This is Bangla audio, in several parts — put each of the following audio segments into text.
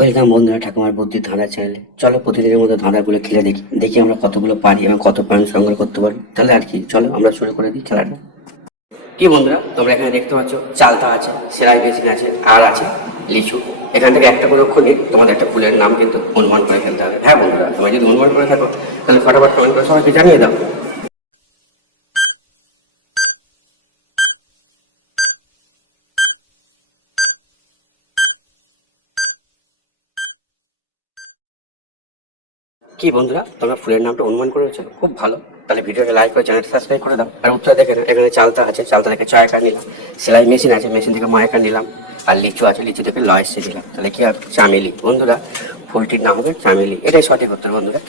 ওয়েলকাম বন্ধুরা ঠাকুমার বুদ্ধি ধাঁধা চ্যানেলে চলো প্রতিদিনের মতো ধাঁধাগুলো খেলে দেখি। দেখি আমরা কতগুলো পারি এবং কত পয়েন্ট সংগ্রহ করতে পারি। তাহলে আর কি, চলো আমরা শুরু করে দিই খেলাটা। কি বন্ধুরা, তোমরা এখানে দেখতে পাচ্ছ, চালতা আছে, সেলাই বেসিন আছে, আর আছে লিচু। এখান থেকে একটা করে অক্ষর তোমাদের একটা ফুলের নাম কিন্তু অনুমান করে ফেলতে হবে। হ্যাঁ বন্ধুরা, তোমরা যদি অনুমান করে থাকো, তাহলে ফটাফট কমেন্ট করে সবাইকে জানিয়ে দাও। কি বন্ধুরা, তোমরা ফুলের নামটা অনুমান করেছ খুব ভালো। তাহলে ভিডিওটা লাইক করে চ্যানেলটা সাবস্ক্রাইব করে দাও। আর উত্তর দেখে না এখানে চালতা আছে, চালতা থেকে চায় কার্ড নিলাম। সেলাই মেশিন আছে মেশিন থেকে মায়ের কার্ড নিলাম। আর লিচু আছে, লিচু থেকে লয়েসে দিলাম। তাহলে কি হবে? চামেলি। বন্ধুরা, ফুলটির নাম হবে চামেলি। এটাই সঠিক উত্তর, বন্ধুরা।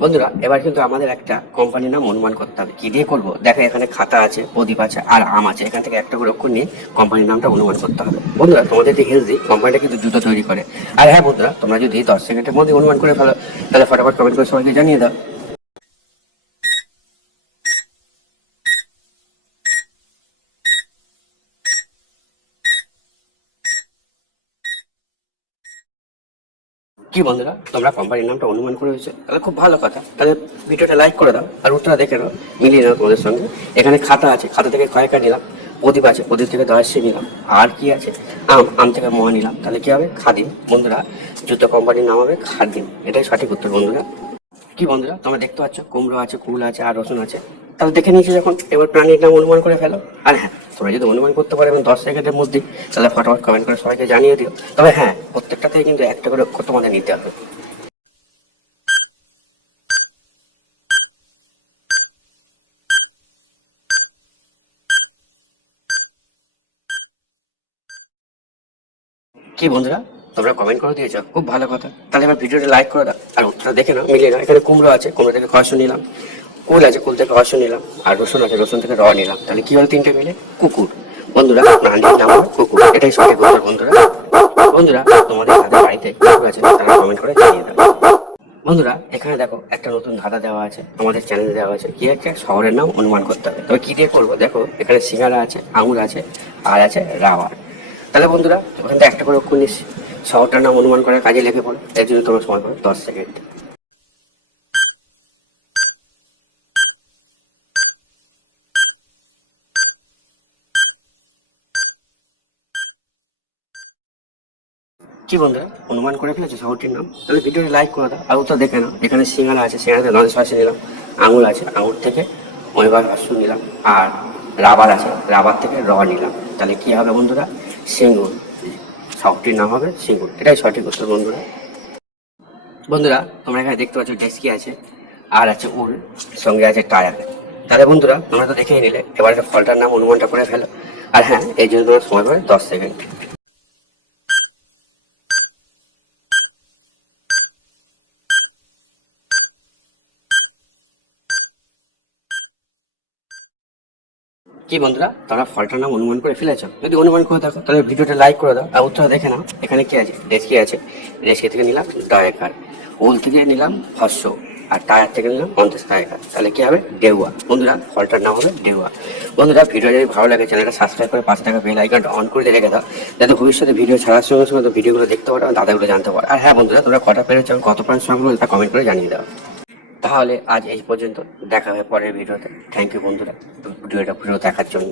বন্ধুরা, এবার কিন্তু আমাদের একটা কোম্পানির নাম অনুমান করতে হবে। কি দিয়ে করব? দেখো, এখানে খাতা আছে, প্রদীপ আছে, আর আম আছে। এখান থেকে একটা করে অক্ষর নিয়ে কোম্পানির নামটা অনুমান করতে হবে। বন্ধুরা, তোমাদের যে কোম্পানিটা কিন্তু জুতো তৈরি করে। আর হ্যাঁ বন্ধুরা, তোমরা যদি দশ সেকেন্ডের মধ্যে অনুমান করে ফেলো, তাহলে ফটাফট কমেন্ট করে সবাইকে জানিয়ে দাও। কি বন্ধুরা, তোমরা কোম্পানির নামটা অনুমান করে হয়েছে তাহলে খুব ভালো কথা। তাহলে ভিডিওটা লাইক করে দাও আর উত্তরটা দেখে নাও, মিলিয়ে নাও তোমাদের সঙ্গে। এখানে খাতা আছে, খাতা থেকে কয়েকটা নিলাম, প্রদীপ আছে, প্রদীপ থেকে দশে নিলাম, আর কি আছে? আম আম থেকে মহা নিলাম। তাহলে কি হবে? খাদিম। বন্ধুরা, জুতো কোম্পানির নাম হবে খাদিম। এটাই সঠিক উত্তর, বন্ধুরা। কি বন্ধুরা, তোমরা দেখতে পাচ্ছ? কুমড়ো আছে, কুল আছে, আর রসুন আছে। তাহলে দেখে নিয়েছি যখন, এবার প্রাণীর নাম অনুমান করে ফেলো। আর হ্যাঁ তোমরা যদি অনুমান করতে পারো এবং দশ সেকেন্ডের মধ্যে, তাহলে ফটাফট কমেন্ট করে সবাইকে জানিয়ে দিও। তবে হ্যাঁ প্রত্যেকটা থেকে কিন্তু একটা করে অক্ষর তোমাদের নিতে হবে। কি বন্ধুরা, তোমরা কমেন্ট করে দিয়েছ, খুব ভালো কথা। তাহলে এবার ভিডিওটা লাইক করে দাও, আর উত্তরটা দেখে নাও, মিলিয়ে নাও। এখানে কুমড়ো আছে, কুমড়ো থেকে খসু নিলাম। কুল আছে কুল থেকে খসু নিলাম। আর রসুন আছে, রসুন থেকে র নিলাম। তাহলে কি হলো তিনটে মিলে? কুকুর। বন্ধুরা প্রাণীর নাম কুকুর। এটাই সঠিক উত্তর বন্ধুরা। বন্ধুরা, তোমাদের যাদের বাড়িতে কুকুর আছে, তারা কমেন্ট করে জানিয়ে দাও। বন্ধুরা, এখানে দেখো, একটা নতুন ধাঁধা দেওয়া আছে। আমাদের চ্যানেলে দেওয়া আছে। কি একটা শহরের নাম অনুমান করতে হবে। তবে কি দিয়ে করব? দেখো, এখানে সিঙ্গারা আছে, আঙুর আছে, আর আছে রাওয়ার তাহলে বন্ধুরা, ওখান থেকে একটা করে অক্ষর নিস শহরটার নাম অনুমান করার কাজে লেগে পড়ো। এর জন্য তোমার সময় পড়ো দশ সেকেন্ড। কি বন্ধুরা, অনুমান করে ফেলেছো শহরটির নাম। তাহলে ভিডিওটা লাইক করে দাও, আর তো দেখে নাও। এখানে সিঙ্গারা আছে সিঙ্গারাতে নলেজ ফাঁসে নিলাম, আঙুল আছে আঙুর থেকে মহিবার হাস্য নিলাম, আর রাবার আছে, রাবার থেকে র নিলাম। তাহলে কি হবে বন্ধুরা? সিঙ্গুর, শহরটির নাম হবে সিঙ্গুর। এটাই সঠিক উত্তর বন্ধুরা। বন্ধুরা, তোমরা এখানে দেখতে পাচ্ছ ডেস্কি আছে, আর আছে উল, সঙ্গে আছে টায়ার। তাহলে বন্ধুরা, তোমরা তো দেখেই নিলে। এবার ফলটার নাম, অনুমানটা করে ফেলো। আর হ্যাঁ এই জন্য তোমার সময় পড়ে দশ সেকেন্ড। কি বন্ধুরা তোমরা ফলটার নাম অনুমান করে ফেলেছো। যদি অনুমান করে থাকো, তাহলে ভিডিওটা লাইক করে দাও। আর উত্তর দেখে নাও, এখানে কি আছে? রেসকি আছে? রেসকি থেকে নিলাম? ডয়েকার উল থেকে নিলাম ফস্য আর টায়ার থেকে নিলাম পঞ্চাশ টাকা তাহলে কি হবে? ডেউয়া বন্ধুরা, ফলটার নাম হবে ডেউয়া বন্ধুরা ভিডিও যদি ভালো লাগে, চ্যানেলটা সাবস্ক্রাইব করে পাঁচ টাকা বেল আইকনটা অন করে রেখে দাও। যাতে ভবিষ্যতে ভিডিও ছাড়ার সঙ্গে সঙ্গে ভিডিওগুলো দেখতে পারো দাদাগুলো জানতে পারো। আর হ্যাঁ বন্ধুরা, তোমরা কটা পেরেছ কত তা কমেন্ট করে জানিয়ে দাও। তাহলে আজ এই পর্যন্ত। দেখা হবে পরের ভিডিওতে। থ্যাংক ইউ বন্ধুরা। ভিডিওটা পুরো দেখার জন্য।